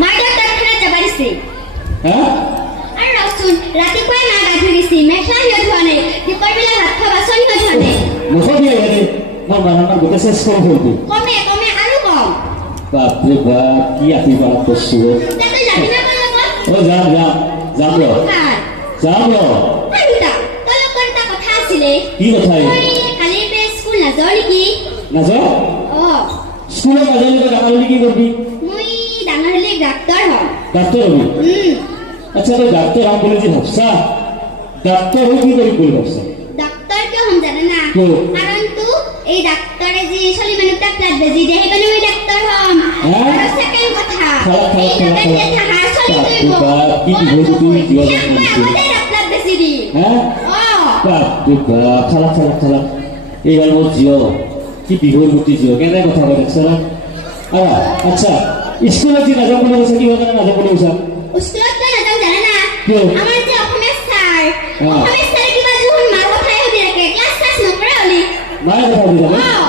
মাইটা কারখানা যাবারিছে হ্যাঁ আর রসুন রাতে কয় না গা ধুইছি মেখলা হিও ধোয়ানে দুপুর বেলা ভাত খাওয়া সই হিও ধোয়ানে মুখ দিয়ে গেলে আমার বানানোর গোটা শেষ করে ফেলবি কমে কমে আরো কম বাপরে বাপ কি আপনি বানাত করছো তাতে যাবি না বলো ও যাম যাম যাম র কার যাম র আইতা তলে করতা কথা আছিলে কি কথা কালি পে স্কুল না যাও কি না যাও ও স্কুলে না যাইলে ডাকালি কি করবি মুই ডাঙর হলে ডাক্তার হম ডাক্তার হবি আচ্ছা তো ডাক্তার আম বলে যে ভাবসা ডাক্তার হয়ে কি করি বলে ভাবসা ডাক্তার কেউ হম জানে না তো? কারণ তু এই ডাক্তারে যে সলি মানুষ ডাক্তার বেজি দেহে মানে ওই ডাক্তার হম হ্যাঁ? আর সেকেন্ড কথা খারাপ, এই খারাপ, ডাক্তার যে খারাপ। থাকা সলি বাপ রে তুইব বাপ, কি বিভূতি তুই জীবন করছিস। আমাদের ডাক্তার বেজি দি হ্যাঁ ও বাপরে বাপ খারাপ খারাপ খারাপ এইবার মোর জিও কি বিভূতি জিও কেন কথা বলেছে না আচ্ছা স্কুলে কি নাজাম বলে বসে কি হবে না নাজাম বলে বসা স্কুলত তো না যাও জানে না কেউ? আমার যে অসমীয়া স্যার হ্যাঁ। অসমীয়া স্যার কিবা যখন মার কথাই হবি রাখে ক্লাস ক্লাস নকৰে হলি মায়েৰ কথা বলে যাবে ও